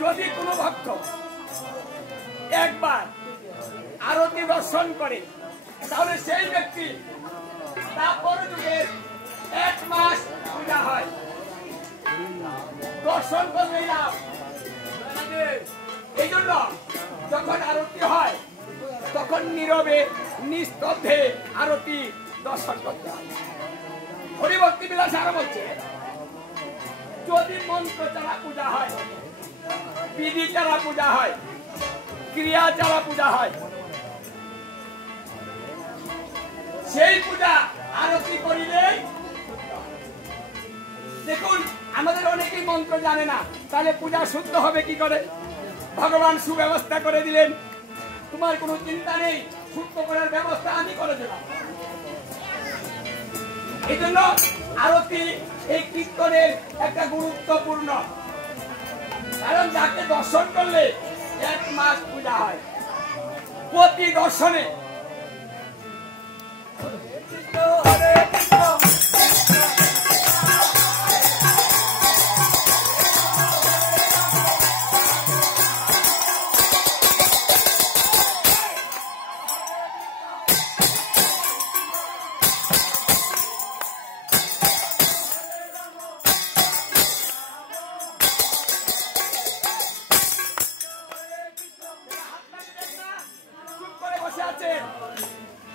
যদি কোনো ভক্ত একবার আরতি দর্শন করে তাহলে সেই ব্যক্তি তারপর যুগের 1 মাস পূজা হয়। দর্শন করবে লাভ। এই জন্য যখন আরতি হয় তখন নীরবে নিস্তব্ধে আরতি দর্শন করতে হয়। হরিভক্তি বিলাস আরো বলছে, যদি মন্ত্র ছাড়া পূজা হয়, বিধি ছাড়া পূজা হয়, ক্রিয়া ছাড়া পূজা হয়, সেই পূজা আরতি করিলে, দেখুন আমাদের অনেকেই মন্ত্র জানে না, তাহলে পূজা শুদ্ধ হবে কি করে? ভগবান সুব্যবস্থা করে দিলেন, তোমার কোনো চিন্তা নেই, শুদ্ধ করার ব্যবস্থা আমি করে দিলাম। এই জন্য আরতি এই কীর্তনের একটা গুরুত্বপূর্ণ, কারণ যাকে দর্শন করলে 1 মাস পূজা হয়। প্রতি দর্শনে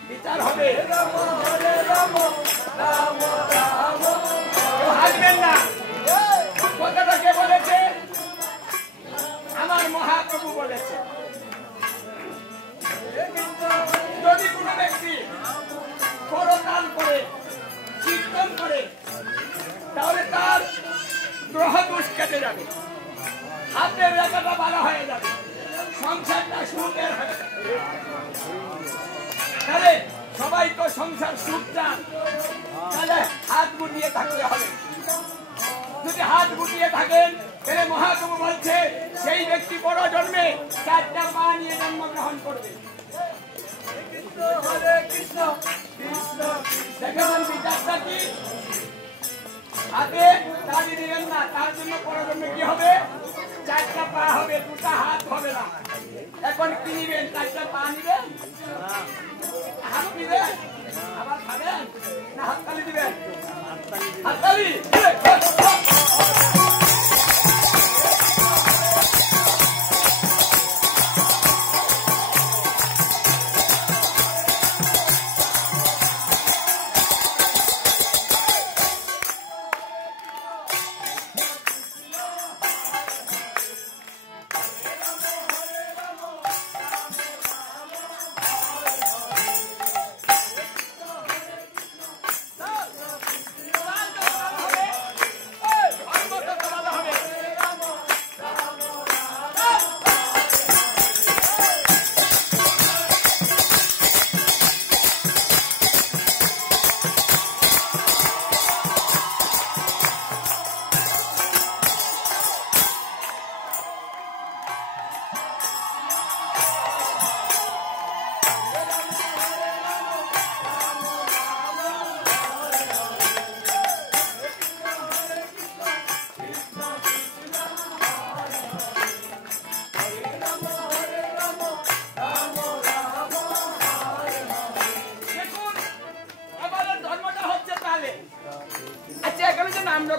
বিচার হবে, হাসবেন না। কথাটা কে বলেছে? আমার মহাপ্রভু বলেছে। যদি কোনো ব্যক্তি করতাল করে কীর্তন করে তাহলে তার গ্রহ দোষ কেটে যাবে, হাতের রেখাটা ভালো হয়ে যাবে, সংসারটা সুখের হয়ে যাবে। তাহলে সবাই তো সংসার সুখ চান, তাহলে হাত গুটিয়ে থাকতে হবে। যদি হাত গুটিয়ে থাকেন তাহলে মহাপ্রভু বলছে সেই ব্যক্তি বড় জন্মে 4টা পা নিয়ে জন্মগ্রহণ করবে। দেখেন বিচারটা কি? হাতে তালি দিবেন না, তার জন্য বড় জন্মে কি হবে? 4টা পা হবে, 2টা হাত হবে না। এখন কি নিবেন? 4টা পা নিবেন, হাত দিবেন, আবার খাবেন না হাততালি দিবেন? হাততালি।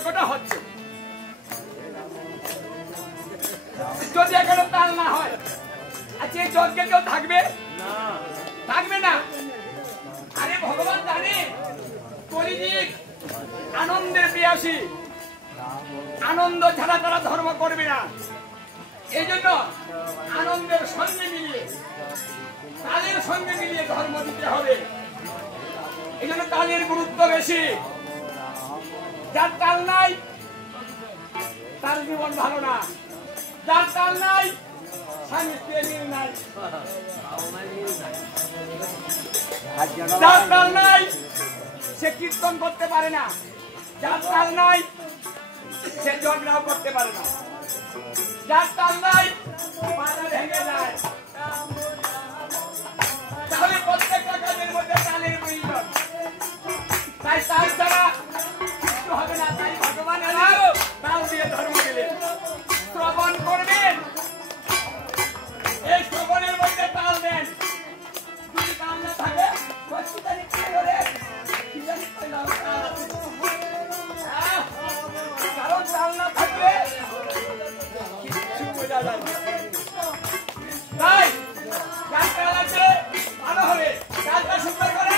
যজ্ঞটা হচ্ছে। যদি এখানে তাল না হয়, আচ্ছা এই যজ্ঞে কেউ থাকবে না? থাকবে না। আরে ভগবান জানে কলিযুগ আনন্দের প্রিয়াসী, আনন্দ ছাড়া তারা ধর্ম করবে না। এই জন্য আনন্দের সঙ্গে মিলিয়ে, তালের সঙ্গে মিলিয়ে ধর্ম দিতে হবে। এই জন্য তালের গুরুত্ব বেশি। যার তাল নাই তার জীবন ভালো না, যার তাল নাই স্বামী স্ত্রীর মিল নাই, যার তাল নাই সে কীর্তন করতে পারে না, যার তাল নাই সে ঝগড়াও করতে পারে না, যার তাল নাই মাথা ভেঙে যায়। তাহলে প্রত্যেকটা কাজের মধ্যে তালের প্রয়োজন। তাই তাল ছাড়া কিছু হবে না। তাই ভগবান তাল দিয়ে ধর্ম দিলেন। শ্রবণ করবেন, এই শ্রবণের মধ্যে তাল দেন। যদি তাল না থাকে কারণ তাল না থাকলে কিছু বোঝা যায় না। তাই যার তাল আছে ভালো হবে, তালটা সুন্দর করে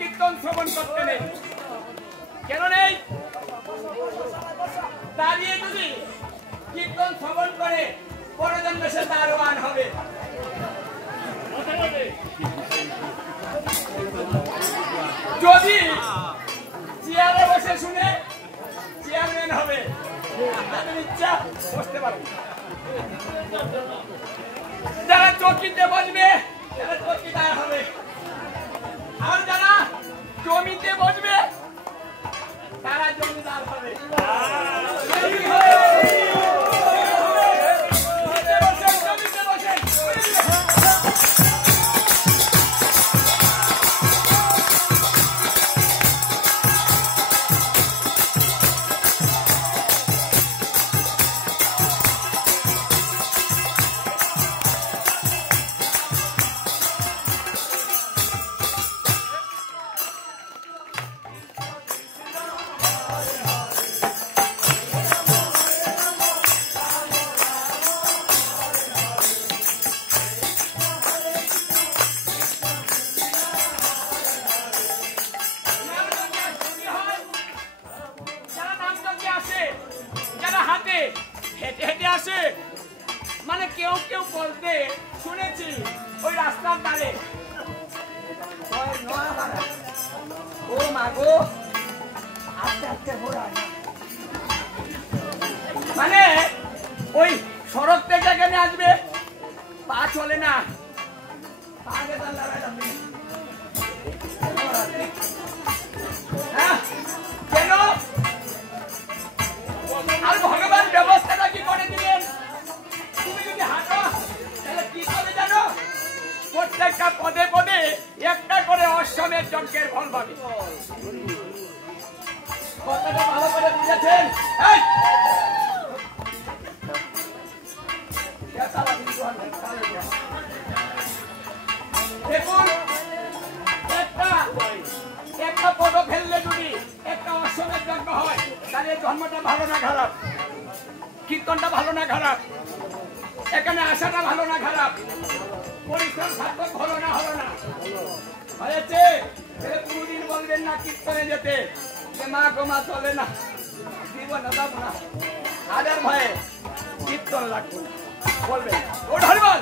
কীর্তন শ্রবণ করতে নেই। কেন নেই? দাঁড়িয়ে যদি কীর্তন শ্রবণ করে পরজন্মে সে দারোয়ান হবে। যদি চেয়ারে বসে শুনে চেয়ারম্যান হবে, তাদের ইচ্ছা বসতে পারবে। যারা চৌকিতে বসবে তারা চৌকিদার হবে, আর যারা জমিতে বসবে তারা জমিদার হবে। মানে কেউ কেউ বলতে শুনেছি ওই রাস্তার ধারে ও মাগো আস্তে আস্তে মানে ওই সড়ক থেকে এখানে আসবে, পা চলে না, কেন? আর ভগবান ব্যবস্থাটা কি করে দিলেন? তুমি যদি হাঁটো তাহলে কি হবে জানো? প্রত্যেকটা পদে পদে একটা করে অশ্বমেধ যজ্ঞের ফল পাবে। কথাটা ভালো করে বুঝেছেন? দেখুন, একটা পদ ফেললে যদি একটা অশ্বমেধ যজ্ঞ হয় তাহলে ধর্মটা ভালো না খারাপ, কীর্তনটা ভালো না খারাপ, এখানে আসাটা ভালো না খারাপ, পরিশ্রম সার্থক হলো না হয়েছে? কোনদিন বলবেন না কীর্তনে যেতে, যে মা গো মা চলে না, জীবনে যাবো না, আদের ভয়ে কীর্তন রাখবো না, বলবে ও হরিবল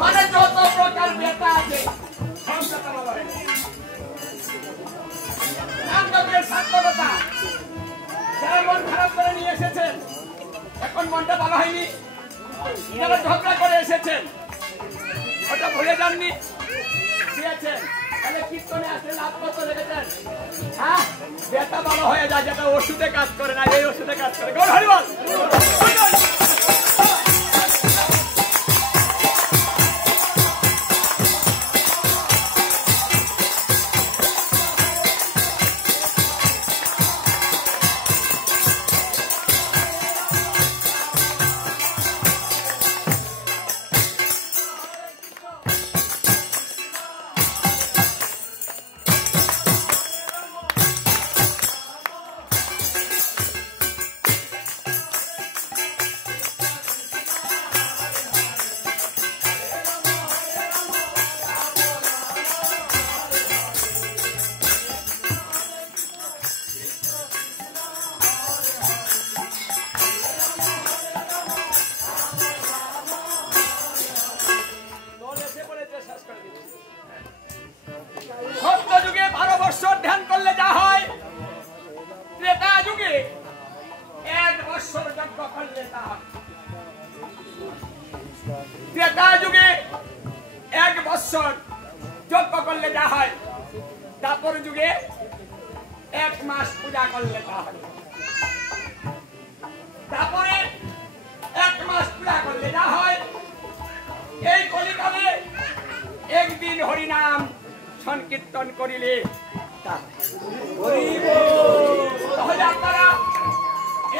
মানে যত প্রকার বেতা আছে আপনাদের সার্থকতা যারা মন খারাপ করে নিয়ে এসেছেন, এখন মনটা ভালো হয়নি, যারা ঝগড়া করে এসেছেন ওটা ভুলে যাননি, দিয়েছেন তাহলে কীর্তনে আসলে লাভ কত লেগেছেন? হ্যাঁ, বেতা ভালো হয়ে যায়, যেটা ওষুধে কাজ করে না, এই ওষুধে কাজ করে। গৌর হরিবল সত্যযুগে 12 বছর ধ্যান করলে যা হয়, ত্রেতা যুগে 1 বছর যজ্ঞ করলে তা হয়। ত্রেতা যুগে 1 বছর যজ্ঞ করলে যা হয়, তারপর যুগে 1 মাস পূজা করলে তা হয়। তারপরে 1 মাস পূজা করলে যা হয়, এই কলিকালে একদিন হরিনাম সংকীর্তন করিলে তাহলে আপনারা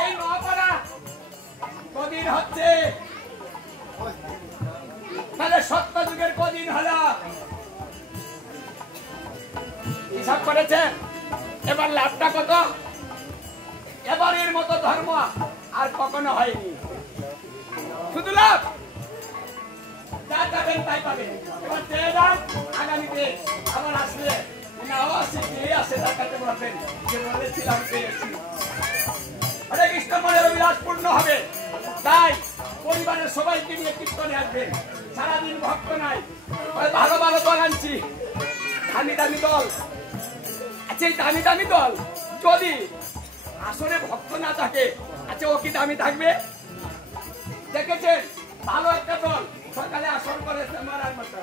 এই মহাপারা কদিন হচ্ছে, তাহলে সত্য যুগের কদিন হলো হিসাব করেছেন? এবার লাভটা কত? এবারের মতো ধর্ম আর কখনো হয়নি, শুধু লাভ, যা যাবেন তাই পাবেন। এবার চেয়ে যান, আগামীতে আবার আসলে বলবেন যে বলেছিলাম পেয়েছি। হরে কৃষ্ণ মনের অভিলাষ পূর্ণ হবে, তাই পরিবারের সবাইকে নিয়ে কীর্তনে আসবেন। সারাদিন ভক্ত নাই, ভালো ভালো দল আনছি, দামি দামি দল। আচ্ছা, এই দামি দামি দল যদি আসলে ভক্ত না থাকে, আচ্ছা ও কি দামি থাকবে? দেখেছেন ভালো একটা দল সকালে আসর করেছে মারার মতো,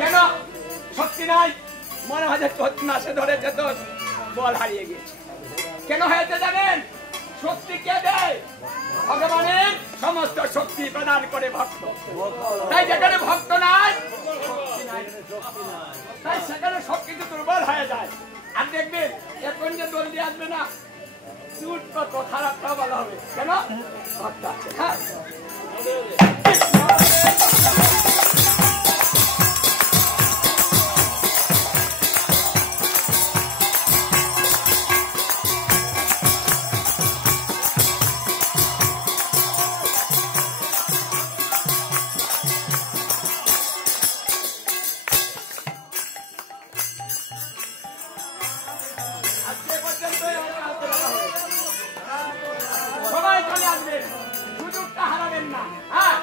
কেন? শক্তি নাই, মনে হয় মাসে ধরেছে তো বল হারিয়ে গিয়েছে। কেন হয়েছে জানেন? শক্তি কে দেয়? ভগবানের সমস্ত শক্তি প্রদান করে ভক্ত। তাই যেখানে ভক্ত নাই, তাই সেখানে সবকিছু দুর্বল হয়ে যায়। আর দেখবেন এখন যে দল দিয়ে আসবে না, চুট কত খারাপটাও ভালো হবে। কেন? ভক্ত আছে। হ্যাঁ, সবাই চলে আসবেন, সুযোগটা হারাবেন না। হ্যাঁ,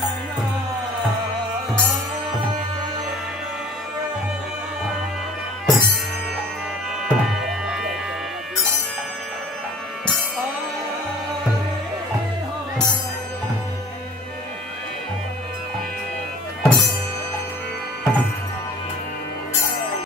না